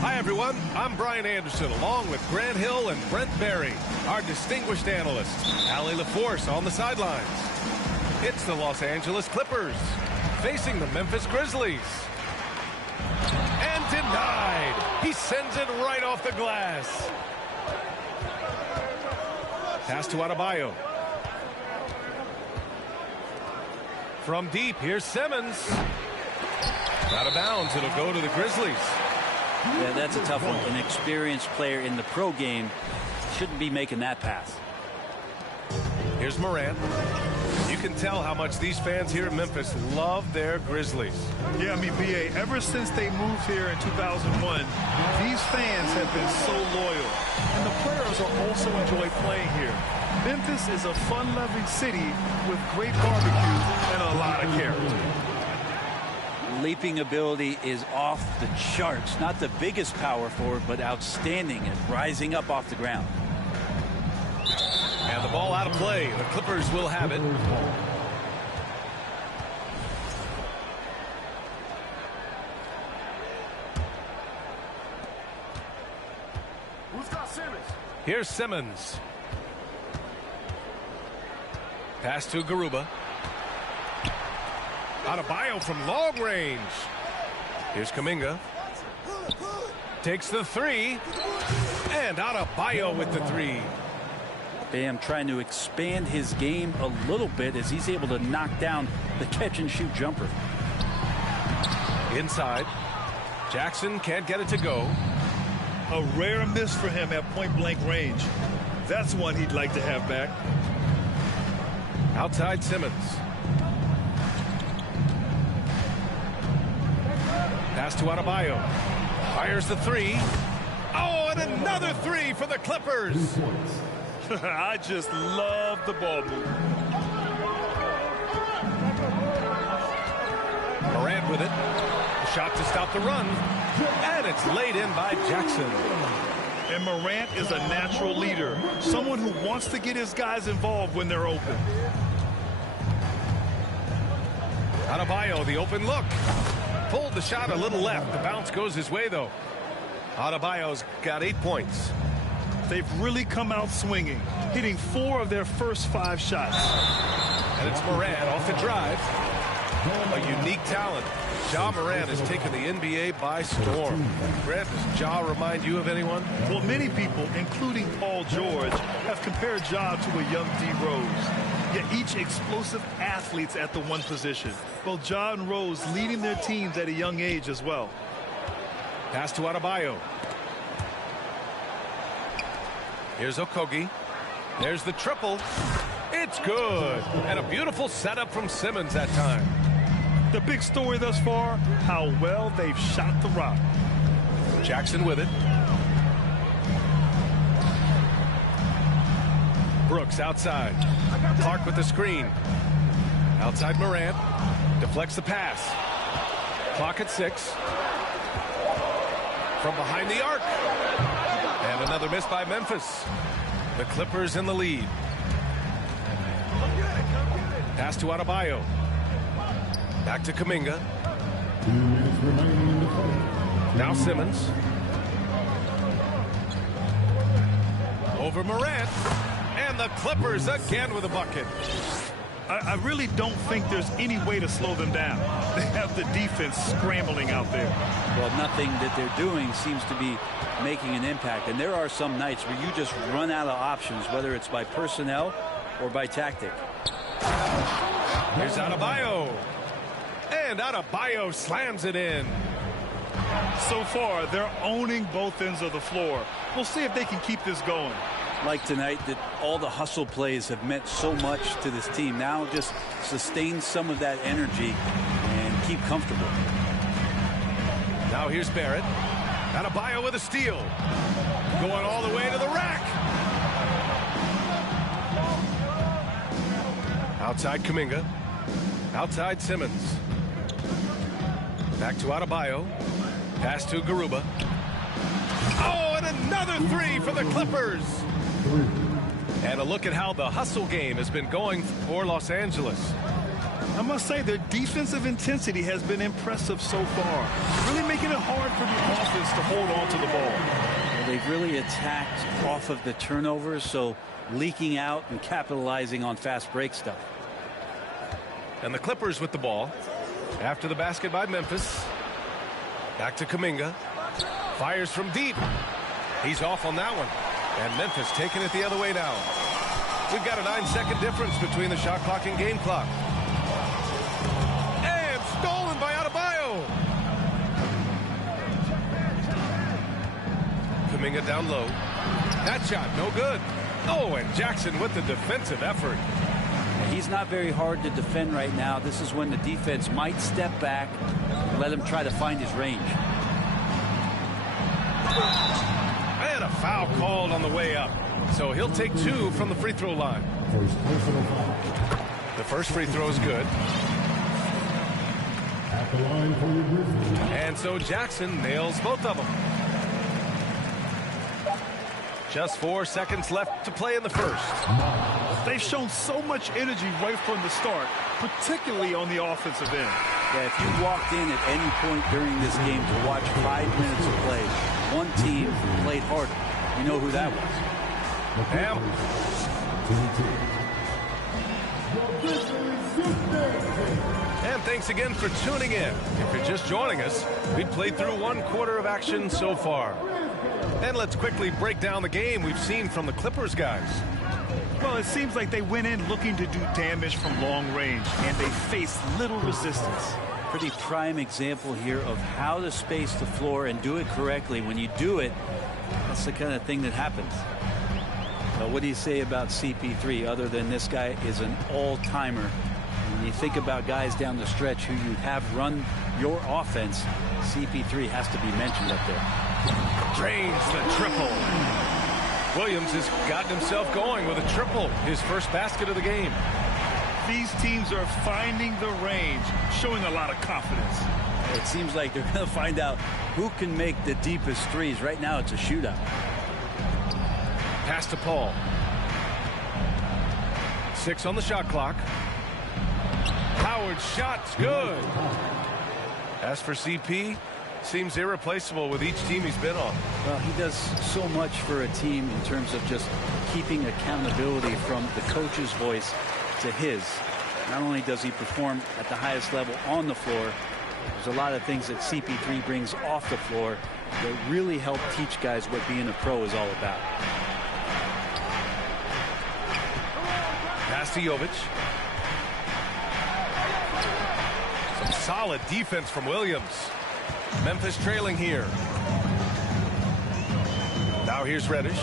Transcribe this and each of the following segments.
Hi, everyone. I'm Brian Anderson, along with Grant Hill and Brent Barry, our distinguished analysts. Allie LaForce on the sidelines. It's the Los Angeles Clippers facing the Memphis Grizzlies. And denied. He sends it right off the glass. Pass to Adebayo. From deep, here's Simmons. Out of bounds, it'll go to the Grizzlies. Yeah, that's a tough one. An experienced player in the pro game shouldn't be making that pass. Here's Morant. You can tell how much these fans here in Memphis love their Grizzlies. Yeah, I mean, B.A., ever since they moved here in 2001, these fans have been so loyal. And the players are also enjoy playing here. Memphis is a fun-loving city with great barbecue and a lot of character. Leaping ability is off the charts. Not the biggest power forward, but outstanding at rising up off the ground. And the ball out of play. The Clippers will have it. Who's got Simmons? Here's Simmons. Pass to Garuba. Adebayo from long range. Here's Kuminga. Takes the three. And Adebayo with the three. Bam trying to expand his game a little bit as he's able to knock down the catch-and-shoot jumper. Inside. Jackson can't get it to go. A rare miss for him at point-blank range. That's one he'd like to have back. Outside Simmons. Pass to Adebayo. Fires the three. Oh, and another three for the Clippers. I just love the ball movement. Morant with it. A shot to stop the run. And it's laid in by Jackson. And Morant is a natural leader. Someone who wants to get his guys involved when they're open. Adebayo, the open look. Pulled the shot a little left. The bounce goes his way, though. Adebayo's got 8 points. They've really come out swinging, hitting 4 of their first 5 shots. And it's Morant off the drive. A unique talent. Ja Morant has taken the NBA by storm. Grant, does Ja remind you of anyone? Well, many people, including Paul George, have compared Ja to a young D. Rose. Yet each explosive athletes at the one position. Both Ja and Rose leading their teams at a young age as well. Pass to Adebayo. Here's Okogie. There's the triple. It's good. And a beautiful setup from Simmons that time. The big story thus far, how well they've shot the rock. Jackson with it. Brooks outside. Clark with the screen. Outside Morant. Deflects the pass. Clock at 6. From behind the arc. And another miss by Memphis. The Clippers in the lead. Pass to Adebayo. Back to Kuminga. Now Simmons. Over Morant. And the Clippers again with a bucket. I really don't think there's any way to slow them down. They have the defense scrambling out there. Well, nothing that they're doing seems to be making an impact. And there are some nights where you just run out of options, whether it's by personnel or by tactic. Here's Adebayo. And Adebayo slams it in. So far, they're owning both ends of the floor. We'll see if they can keep this going. Like tonight, that all the hustle plays have meant so much to this team. Now just sustain some of that energy and keep comfortable. Now here's Barrett. Adebayo with a steal. Going all the way to the rack. Outside Kuminga. Outside Simmons. Back to Adebayo. Pass to Garuba. Oh, and another three for the Clippers. And a look at how the hustle game has been going for Los Angeles. I must say their defensive intensity has been impressive so far, really making it hard for the offense to hold on to the ball. Well, they've really attacked off of the turnovers, so leaking out and capitalizing on fast break stuff. And the Clippers with the ball. After the basket by Memphis. Back to Kuminga. Fires from deep. He's off on that one. And Memphis taking it the other way down. We've got a 9-second difference between the shot clock and game clock. And stolen by Adebayo. Kuminga down low. That shot no good. Oh, and Jackson with the defensive effort. He's not very hard to defend right now. This is when the defense might step back and let him try to find his range. And a foul called on the way up. So he'll take 2 from the free throw line. The first free throw is good. And so Jackson nails both of them. Just 4 seconds left to play in the first. They've shown so much energy right from the start, particularly on the offensive end. Yeah, if you walked in at any point during this game to watch 5 minutes of play, one team played harder. You know who that was. Bam. And thanks again for tuning in. If you're just joining us, we've played through 1 quarter of action so far. And let's quickly break down the game we've seen from the Clippers guys. Well, it seems like they went in looking to do damage from long range, and they faced little resistance. Pretty prime example here of how to space the floor and do it correctly. When you do it, that's the kind of thing that happens. What do you say about CP3 other than this guy is an all-timer? When you think about guys down the stretch who you have run your offense, CP3 has to be mentioned up there. Drains the triple. Williams has gotten himself going with a triple, his first basket of the game. These teams are finding the range, showing a lot of confidence. It seems like they're going to find out who can make the deepest threes. Right now, it's a shootout. Pass to Paul. 6 on the shot clock. Howard's shot's good. As for CP, seems irreplaceable with each team he's been on. Well, he does so much for a team in terms of just keeping accountability from the coach's voice to his. Not only does he perform at the highest level on the floor, there's a lot of things that CP3 brings off the floor that really help teach guys what being a pro is all about. Pass to Jovic. Some solid defense from Williams. Memphis trailing here. Now here's Reddish.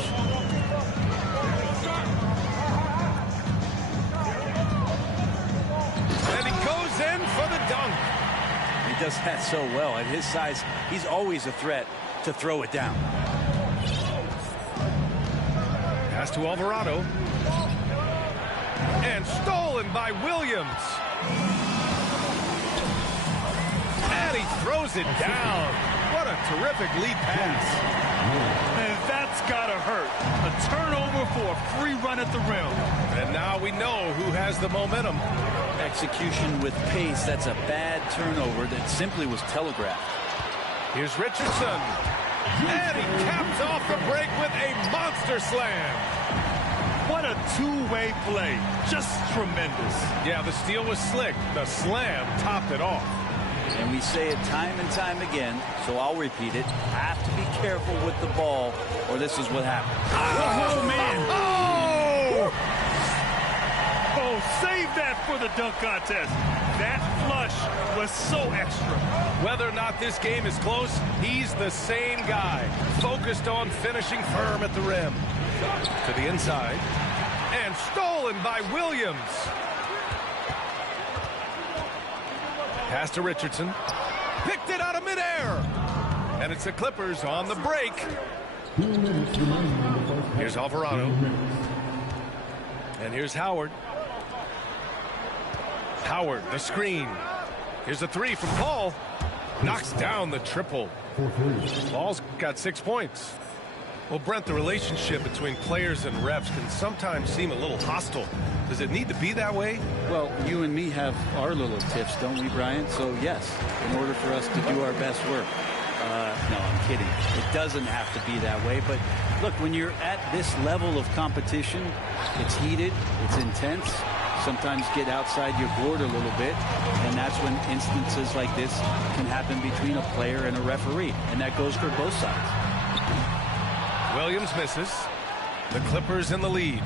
And he goes in for the dunk. He does that so well. At his size, he's always a threat to throw it down. Pass to Alvarado. And stolen by Williams. And he throws it down. What a terrific lead pass. And that's got to hurt. A turnover for a free run at the rim. And now we know who has the momentum. Execution with pace. That's a bad turnover that simply was telegraphed. Here's Richardson. And he caps off the break with a monster slam. What a two-way play. Just tremendous. Yeah, the steal was slick. The slam topped it off. And we say it time and time again, so I'll repeat it. Have to be careful with the ball, or this is what happens. Oh, man. Oh! Oh, save that for the dunk contest. That flush was so extra. Whether or not this game is close, he's the same guy. Focused on finishing firm at the rim. To the inside. And stolen by Williams. Pass to Richardson. Picked it out of midair. And it's the Clippers on the break. Here's Alvarado. And here's Howard. Howard, the screen. Here's a three from Paul. Knocks down the triple. Paul's got 6 points. Well, Brent, the relationship between players and refs can sometimes seem a little hostile. Does it need to be that way? Well, you and me have our little tips, don't we, Brian? So, yes, in order for us to do our best work. No, I'm kidding. It doesn't have to be that way. But, look, when you're at this level of competition, it's heated, it's intense. Sometimes get outside your board a little bit, and that's when instances like this can happen between a player and a referee, and that goes for both sides. Williams misses. The Clippers in the lead.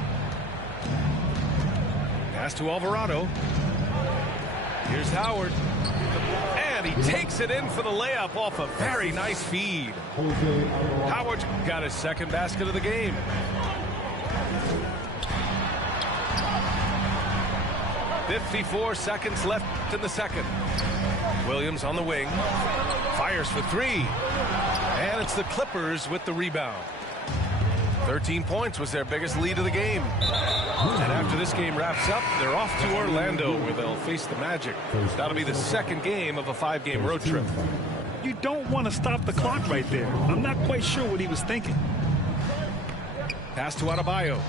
Pass to Alvarado. Here's Howard. And he takes it in for the layup off a very nice feed. Howard's got his second basket of the game. .54 seconds left in the second. Williams on the wing. Fires for three. And it's the Clippers with the rebound. 13 points was their biggest lead of the game. And after this game wraps up, they're off to Orlando, where they'll face the Magic. That'll be the second game of a 5-game road trip. You don't want to stop the clock right there. I'm not quite sure what he was thinking. Pass to Adebayo.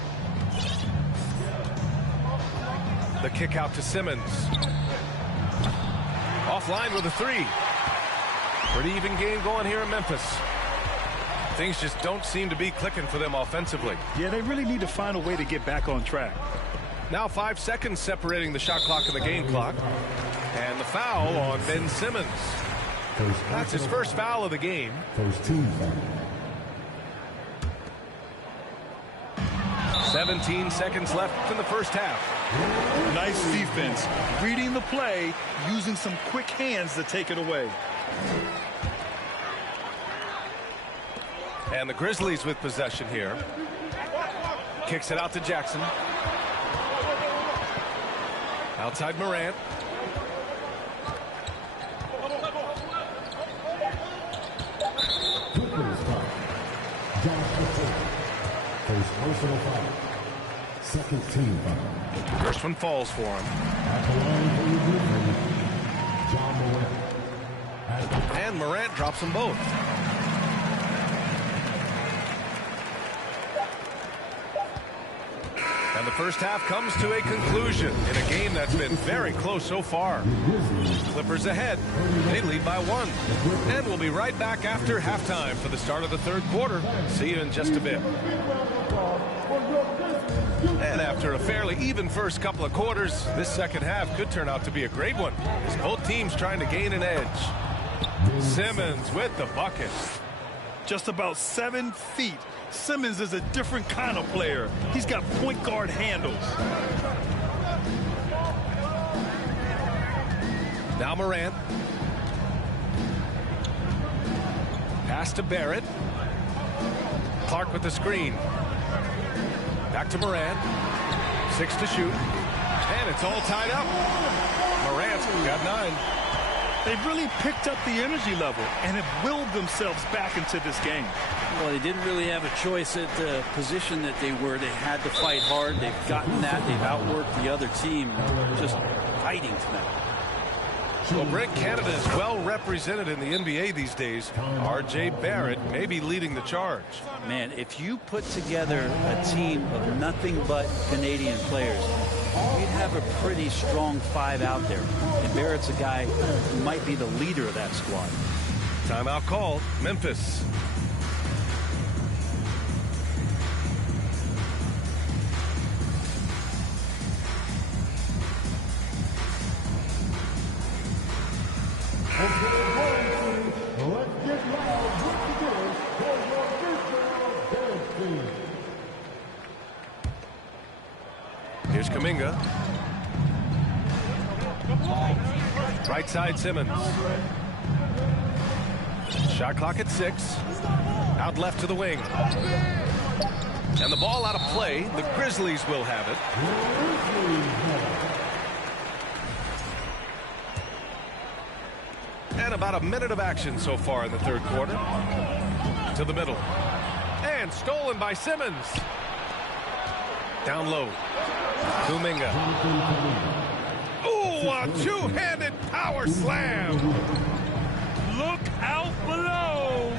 The kick out to Simmons. Offline with a three. Pretty even game going here in Memphis. Things just don't seem to be clicking for them offensively. Yeah, they really need to find a way to get back on track. Now 5 seconds separating the shot clock and the game clock. And the foul on Ben Simmons. That's his first foul of the game. First team foul. 17 seconds left in the first half. Nice defense. Reading the play, using some quick hands to take it away. And the Grizzlies with possession here. Kicks it out to Jackson. Outside Morant. First personal foul. Second team foul. First one falls for him. At the line for your Grizzlies, John Morant. And Morant drops them both. And the first half comes to a conclusion in a game that's been very close so far. Clippers ahead. They lead by 1. And we'll be right back after halftime for the start of the third quarter. See you in just a bit. And after a fairly even first couple of quarters, this second half could turn out to be a great one, as both teams trying to gain an edge. Simmons with the bucket. Just about 7 feet. Simmons is a different kind of player. He's got point guard handles. Now Morant. Pass to Barrett. Clark with the screen. Back to Morant. 6 to shoot. And it's all tied up. Morant's got 9. They've really picked up the energy level and have willed themselves back into this game. Well, they didn't really have a choice at the position that they were. They had to fight hard. They've gotten that. They've outworked the other team. Just fighting tonight. Well, Brent, Canada is well represented in the NBA these days. R.J. Barrett may be leading the charge. Man, if you put together a team of nothing but Canadian players, you'd have a pretty strong 5 out there. And Barrett's a guy who might be the leader of that squad. Timeout called. Memphis. Here's Kuminga. Right side Simmons. Shot clock at 6. Out left to the wing. And the ball out of play. The Grizzlies will have it. And about a minute of action so far in the third quarter. To the middle. And stolen by Simmons. Down low. Kuminga. Ooh, a two-handed power slam. Look out below.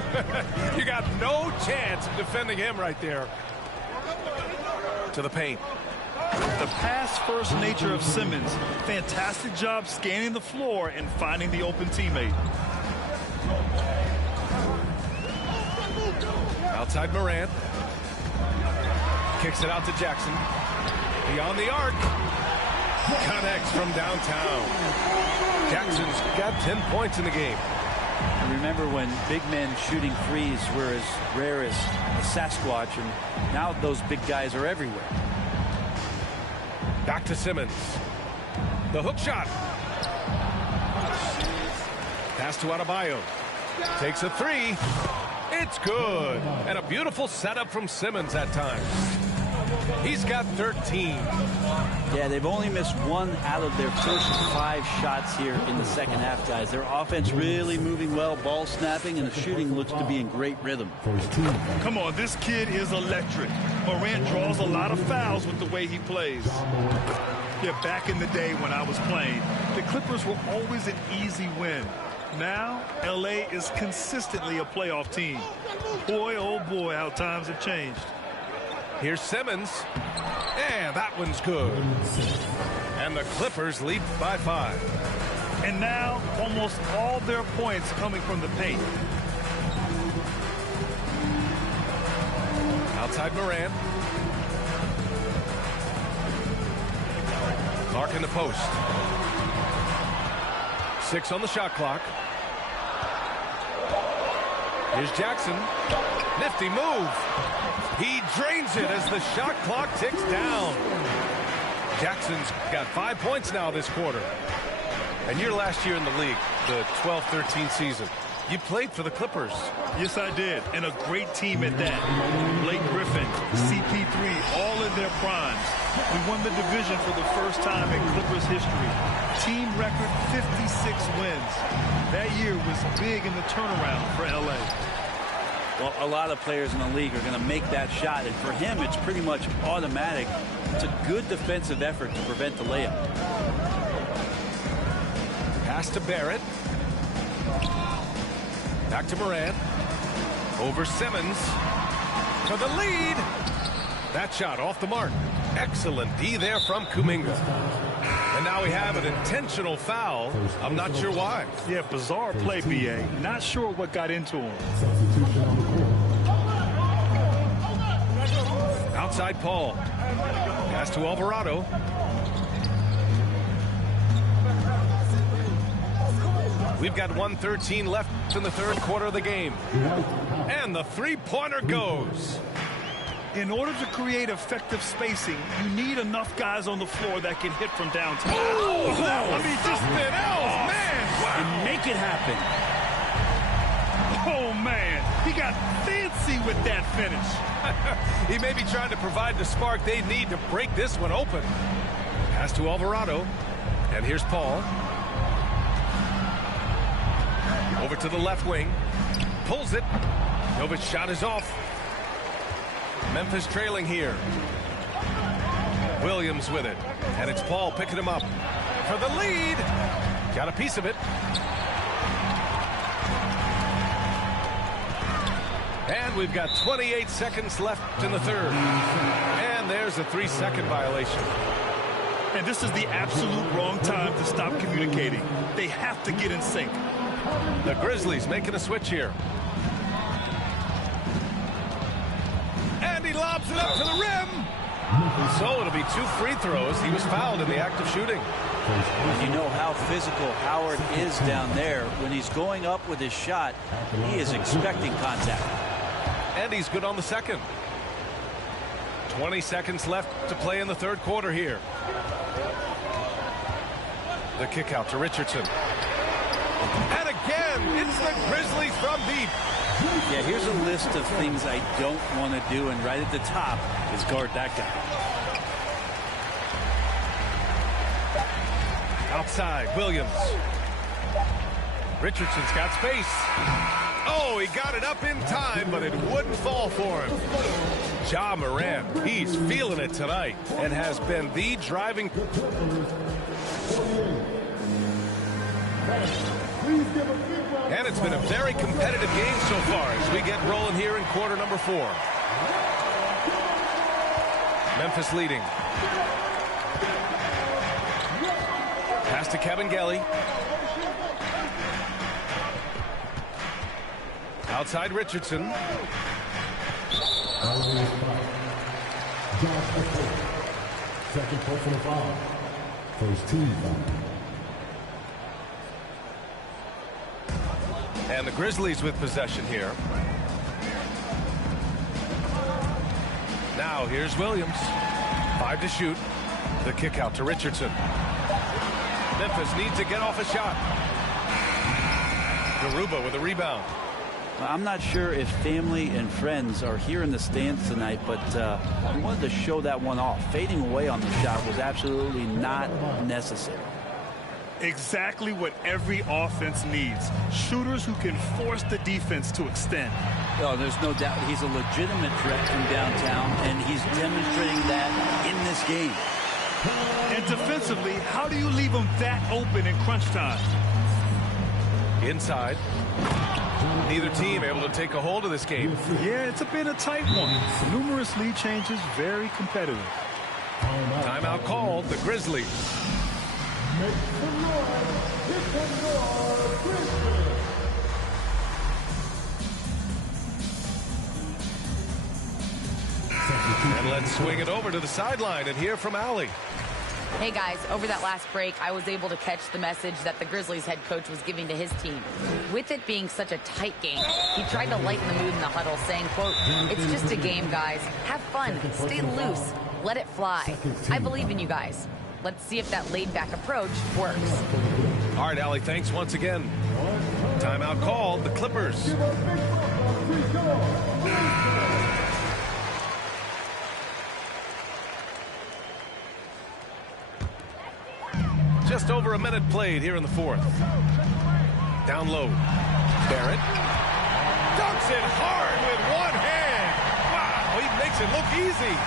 You got no chance of defending him right there. To the paint. The pass-first nature of Simmons. Fantastic job scanning the floor and finding the open teammate. Outside Morant. Kicks it out to Jackson. Beyond the arc. Connects from downtown. Jackson's got 10 points in the game. Remember when big men shooting threes were as rare as the Sasquatch, and now those big guys are everywhere. Back to Simmons. The hook shot. Pass to Adebayo. Takes a three. It's good. And a beautiful setup from Simmons at times. He's got 13. Yeah, they've only missed 1 out of their first 5 shots here in the second half, guys. Their offense really moving well, ball snapping, and the shooting looks to be in great rhythm. Come on, this kid is electric. Morant draws a lot of fouls with the way he plays. Yeah, back in the day when I was playing, the Clippers were always an easy win. Now, LA is consistently a playoff team. Boy, oh boy, how times have changed. Here's Simmons. And that one's good. And the Clippers lead by 5. And now, almost all their points coming from the paint. Outside Morant. Clark in the post. 6 on the shot clock. Here's Jackson. Nifty move. He drains it as the shot clock ticks down. Jackson's got 5 points now this quarter. And your last year in the league, the 12-13 season, you played for the Clippers. Yes, I did. And a great team at that. Blake Griffin, CP3, all in their primes. We won the division for the first time in Clippers history. Team record 56 wins. That year was big in the turnaround for LA. Well, a lot of players in the league are going to make that shot, and for him, it's pretty much automatic. It's a good defensive effort to prevent the layup. Pass to Barrett. Back to Morant. Over Simmons. For the lead. That shot off the mark. Excellent D there from Kuminga. And now we have an intentional foul. I'm not sure why. Yeah, bizarre play, B.A. Not sure what got into him. Outside Paul. Pass to Alvarado. We've got 1:13 left in the third quarter of the game. And the three-pointer goes. In order to create effective spacing, you need enough guys on the floor that can hit from downtown. Oh, I mean, just something else, man. Wow. And make it happen. Oh, man. He got fancy with that finish. He may be trying to provide the spark they need to break this one open. Pass to Alvarado. And here's Paul. Over to the left wing. Pulls it. Novic's shot is off. Memphis trailing here. Williams with it. And it's Paul picking him up. For the lead. Got a piece of it. And we've got 28 seconds left in the third. And there's a 3-second violation. And this is the absolute wrong time to stop communicating. They have to get in sync. The Grizzlies making a switch here. And he lobs it up to the rim. So it'll be 2 free throws. He was fouled in the act of shooting. You know how physical Howard is down there. When he's going up with his shot, he is expecting contact. And he's good on the second. 20 seconds left to play in the third quarter here. The kick out to Richardson. And again, it's the Grizzlies from deep. Yeah, here's a list of things I don't want to do, and right at the top is guard that guy. Outside, Williams. Richardson's got space. Oh, he got it up in time, but it wouldn't fall for him. Ja Morant, he's feeling it tonight and has been the driving. And it's been a very competitive game so far as we get rolling here in quarter number 4. Memphis leading. Pass to Kabengele. Outside Richardson. Second personal foul. First team foul. And the Grizzlies with possession here. Now here's Williams. 5 to shoot. The kick out to Richardson. Memphis needs to get off a shot. Garuba with a rebound. I'm not sure if family and friends are here in the stands tonight, but I wanted to show that one off. Fading away on the shot was absolutely not necessary. Exactly what every offense needs. Shooters who can force the defense to extend. Oh, there's no doubt he's a legitimate threat from downtown, and he's demonstrating that in this game. And defensively, how do you leave them that open in crunch time? Inside. Neither team able to take a hold of this game. Yeah, it's been a tight one. Numerous lead changes, very competitive. Timeout called, the Grizzlies. Make some noise. Make some noise. Grizzlies. And let's swing it over to the sideline and hear from Allie. Hey guys, over that last break, I was able to catch the message that the Grizzlies head coach was giving to his team. With it being such a tight game, he tried to lighten the mood in the huddle, saying, quote, "It's just a game, guys. Have fun. Stay loose. Let it fly. I believe in you guys." Let's see if that laid-back approach works. All right, Allie, thanks once again. Timeout called, the Clippers. Just over a minute played here in the 4th. Down low. Barrett. Dunks it hard with one hand. Wow, he makes it look easy.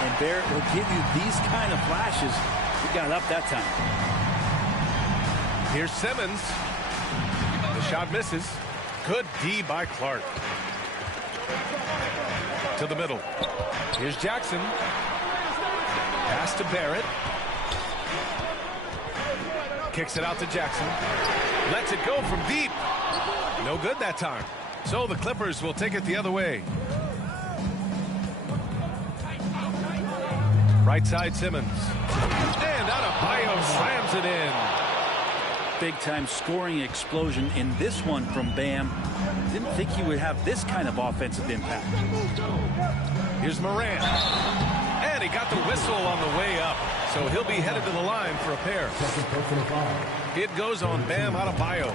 And Barrett will give you these kind of flashes. He got up that time. Here's Simmons. The shot misses. Good D by Clark. To the middle. Here's Jackson. Pass to Barrett. Kicks it out to Jackson. Lets it go from deep. No good that time. So the Clippers will take it the other way. Right side Simmons. And Adebayo slams it in. Big-time scoring explosion in this one from Bam. Didn't think he would have this kind of offensive impact. Here's Morant. And he got the whistle on the way up. So he'll be headed to the line for a pair. It goes on Bam Adebayo.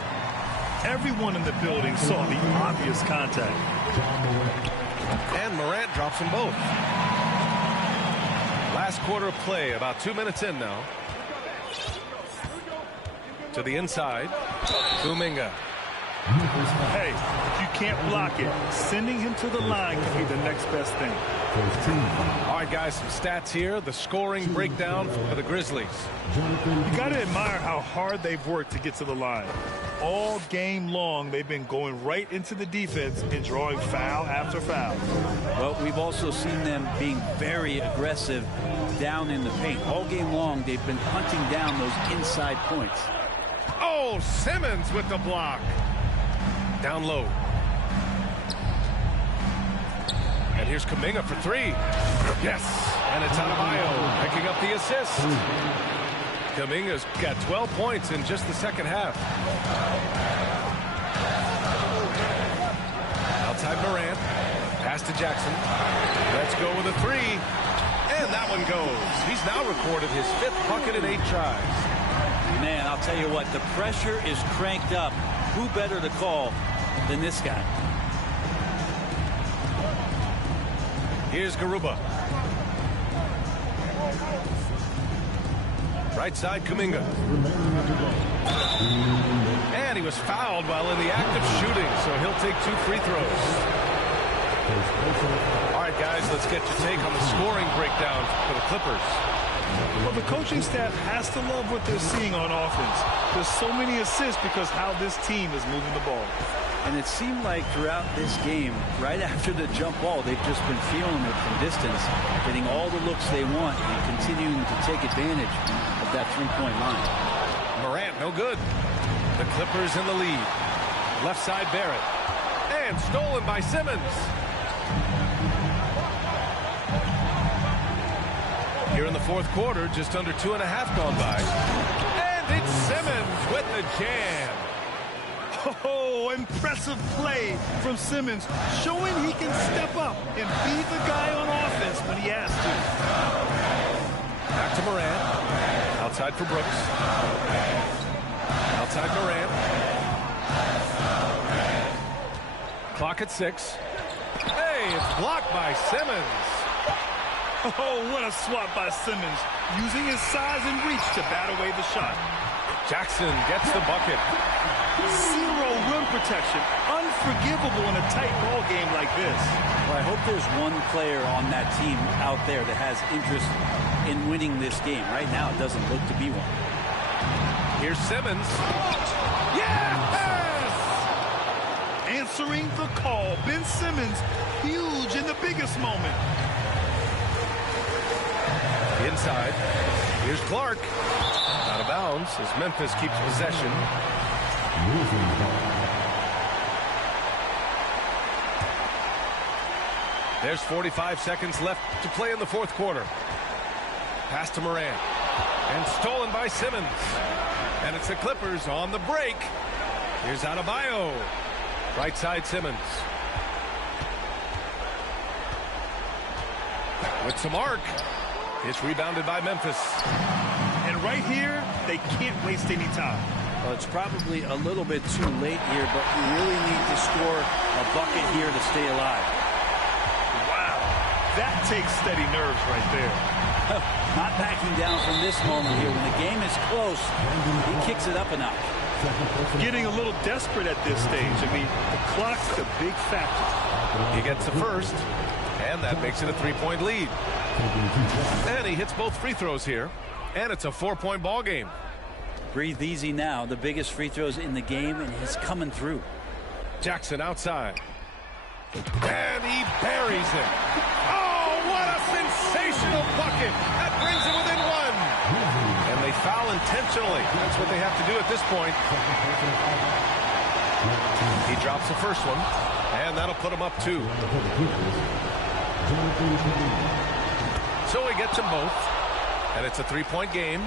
Everyone in the building saw the obvious contact. And Morant drops them both. Last quarter of play, about 2 minutes in now. To the inside. Kuminga. Hey, if you can't block it, sending him to the line can be the next best thing. All right, guys, some stats here. The scoring breakdown for the Grizzlies. You got to admire how hard they've worked to get to the line. All game long, they've been going right into the defense and drawing foul after foul. Well, we've also seen them being very aggressive down in the paint. All game long, they've been hunting down those inside points. Oh, Simmons with the block. Down low. And here's Kuminga for 3. Yes. And it's Adebayo picking up the assist. Kuminga's got 12 points in just the second half. Outside Morant. Pass to Jackson. Let's go with a 3. And that one goes. He's now recorded his 5th bucket in 8 tries. Man, I'll tell you what, the pressure is cranked up. Who better to call than this guy? Here's Garuba. Right side, Kuminga. And he was fouled while in the act of shooting, so he'll take 2 free throws. All right, guys, let's get your take on the scoring breakdown for the Clippers. Well, the coaching staff has to love what they're seeing on offense. There's so many assists because how this team is moving the ball. And it seemed like throughout this game, right after the jump ball, they've just been feeling it from distance, getting all the looks they want and continuing to take advantage of that three-point line. Morant, no good. The Clippers in the lead. Left side, Barrett. And stolen by Simmons. Here in the fourth quarter, just under 2.5 gone by. And it's Simmons with the jam. Oh, impressive play from Simmons, showing he can step up and be the guy on offense when he has to. Back to Morant. Outside for Brooks. Outside Morant. Clock at 6. Hey, it's blocked by Simmons. Oh, what a swat by Simmons, using his size and reach to bat away the shot. Jackson gets the bucket. Zero rim protection. Unforgivable in a tight ball game like this. Well, I hope there's one player on that team out there that has interest in winning this game. Right now, it doesn't look to be one. Here's Simmons. Yes! Answering the call, Ben Simmons, huge in the biggest moment. Inside. Here's Clark. Out of bounds as Memphis keeps possession. There's 45 seconds left to play in the fourth quarter. Pass to Morant. And stolen by Simmons. And it's the Clippers on the break. Here's Adebayo. Right side Simmons. With some arc. It's rebounded by Memphis. And right here, they can't waste any time. Well, it's probably a little bit too late here, but you really need to score a bucket here to stay alive. Wow, that takes steady nerves right there. Not backing down from this moment here. When the game is close, he kicks it up a notch. Getting a little desperate at this stage. I mean, the clock's a big factor. He gets the first, and that makes it a 3-point lead. And he hits both free throws here, and it's a 4-point ball game. Breathe easy now. The biggest free throws in the game, and he's coming through. Jackson outside. And he buries it. Oh, what a sensational bucket. That brings it within 1. And they foul intentionally. That's what they have to do at this point. He drops the first one, and that'll put him up 2. So he gets them both, and it's a 3-point game.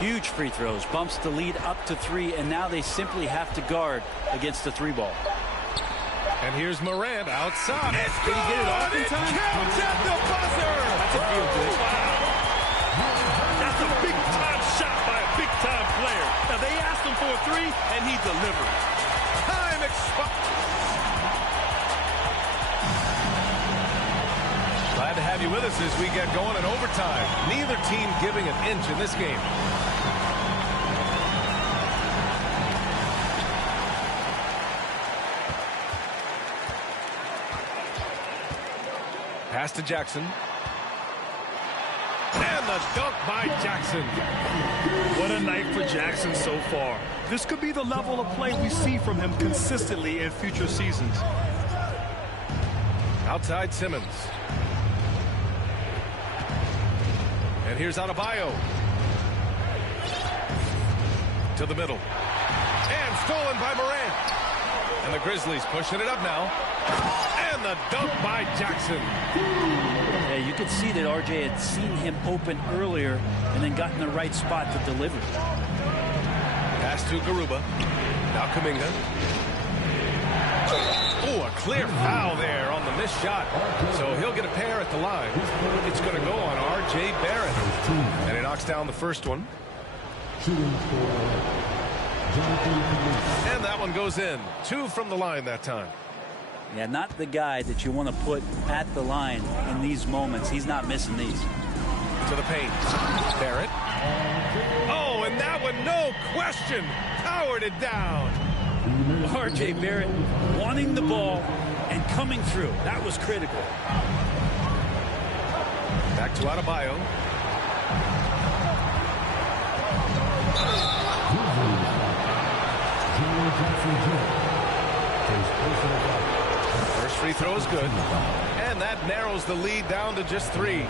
Huge free throws, bumps the lead up to 3, and now they simply have to guard against the 3-ball. And here's Morant outside. It's good. Can he get it off in time? Counts at the buzzer. That's a feel good. Wow. That's a big-time shot by a big-time player. Now, they asked him for a 3, and he delivered. Time expired. Glad to have you with us as we get going in overtime. Neither team giving an inch in this game. Pass to Jackson. And the dunk by Jackson. What a night for Jackson so far. This could be the level of play we see from him consistently in future seasons. Outside Simmons. And here's Adebayo. To the middle. And stolen by Morant. And the Grizzlies pushing it up now. And the dunk by Jackson. Yeah, you could see that RJ had seen him open earlier and then got in the right spot to deliver. Pass to Garuba. Now Kuminga. Oh, a clear foul there on the missed shot. So he'll get a pair at the line. It's going to go on R.J. Barrett. And he knocks down the first one. And that one goes in. 2 from the line that time. Yeah, not the guy that you want to put at the line in these moments. He's not missing these. To the paint. Barrett. Oh, and that one, no question. showered it down. R.J. Barrett wanting the ball and coming through. That was critical. Back to Adebayo. First free throw is good. And that narrows the lead down to just 3.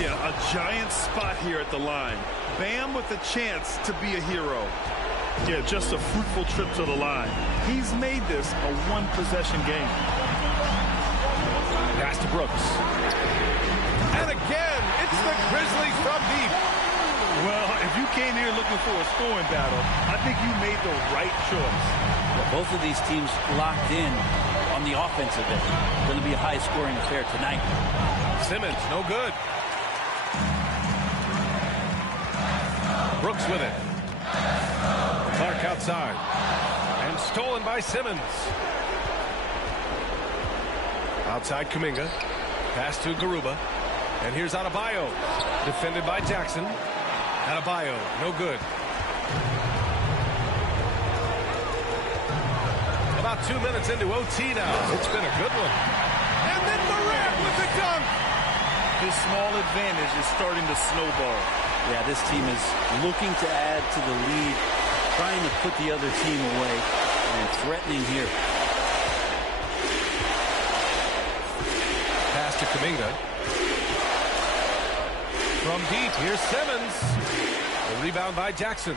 Yeah, a giant spot here at the line. Bam with a chance to be a hero. Yeah, just a fruitful trip to the line. He's made this a one-possession game. Pass to Brooks. And again, it's the Grizzlies from deep. Well, if you came here looking for a scoring battle, I think you made the right choice. Well, both of these teams locked in on the offensive end. Going to be a high-scoring affair tonight. Simmons, no good. Brooks with it. Clark outside. And stolen by Simmons. Outside Kuminga. Pass to Garuba. And here's Adebayo. Defended by Jackson. Adebayo, no good. About 2 minutes into OT now. It's been a good one. And then Morant with the dunk. His small advantage is starting to snowball. Yeah, this team is looking to add to the lead, trying to put the other team away, and threatening here. Pass to Kuminga. From deep, here's Simmons. The rebound by Jackson.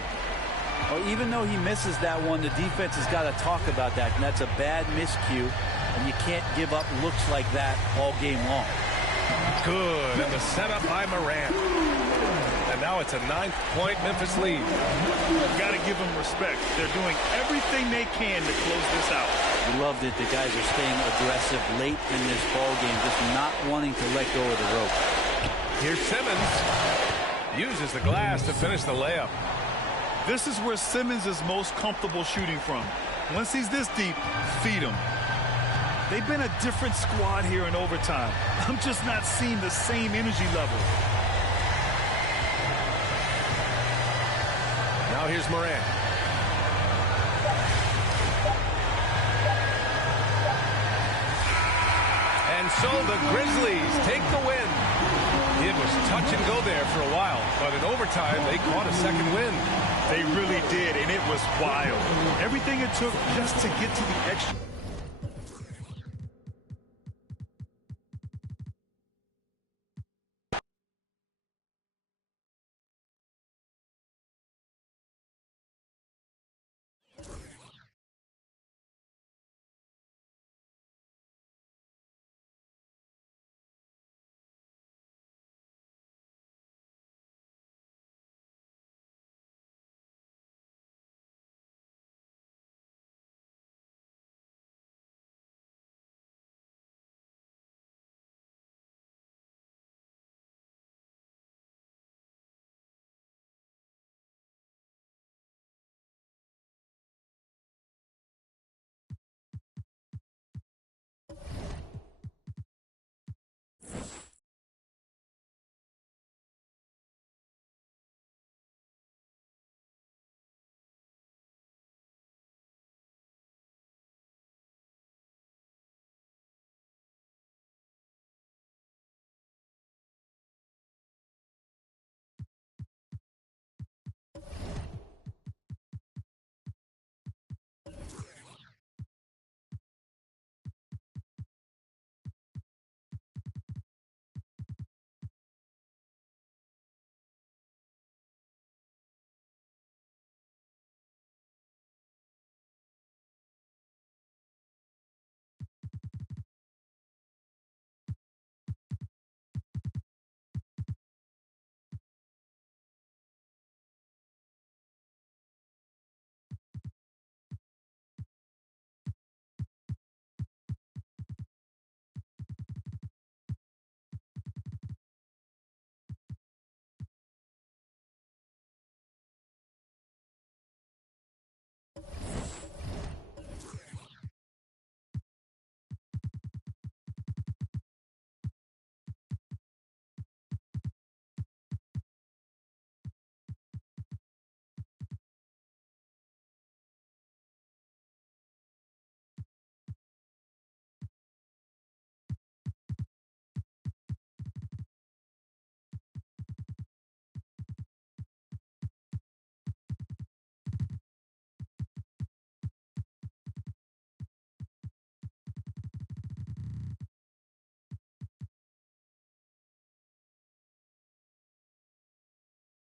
Well, even though he misses that one, the defense has got to talk about that, and that's a bad miscue, and you can't give up looks like that all game long. Good, and the setup by Morant. And now it's a 9-point Memphis lead. Got to give them respect. They're doing everything they can to close this out. We loved it. The guys are staying aggressive late in this ball game, just not wanting to let go of the rope. Here's Simmons. Uses the glass to finish the layup. This is where Simmons is most comfortable shooting from. Once he's this deep, feed him. They've been a different squad here in overtime. I'm just not seeing the same energy level. Now here's Morant. And so the Grizzlies take the win. It was touch and go there for a while, but in overtime, they caught a second win. They really did, and it was wild. Everything it took just to get to the extra.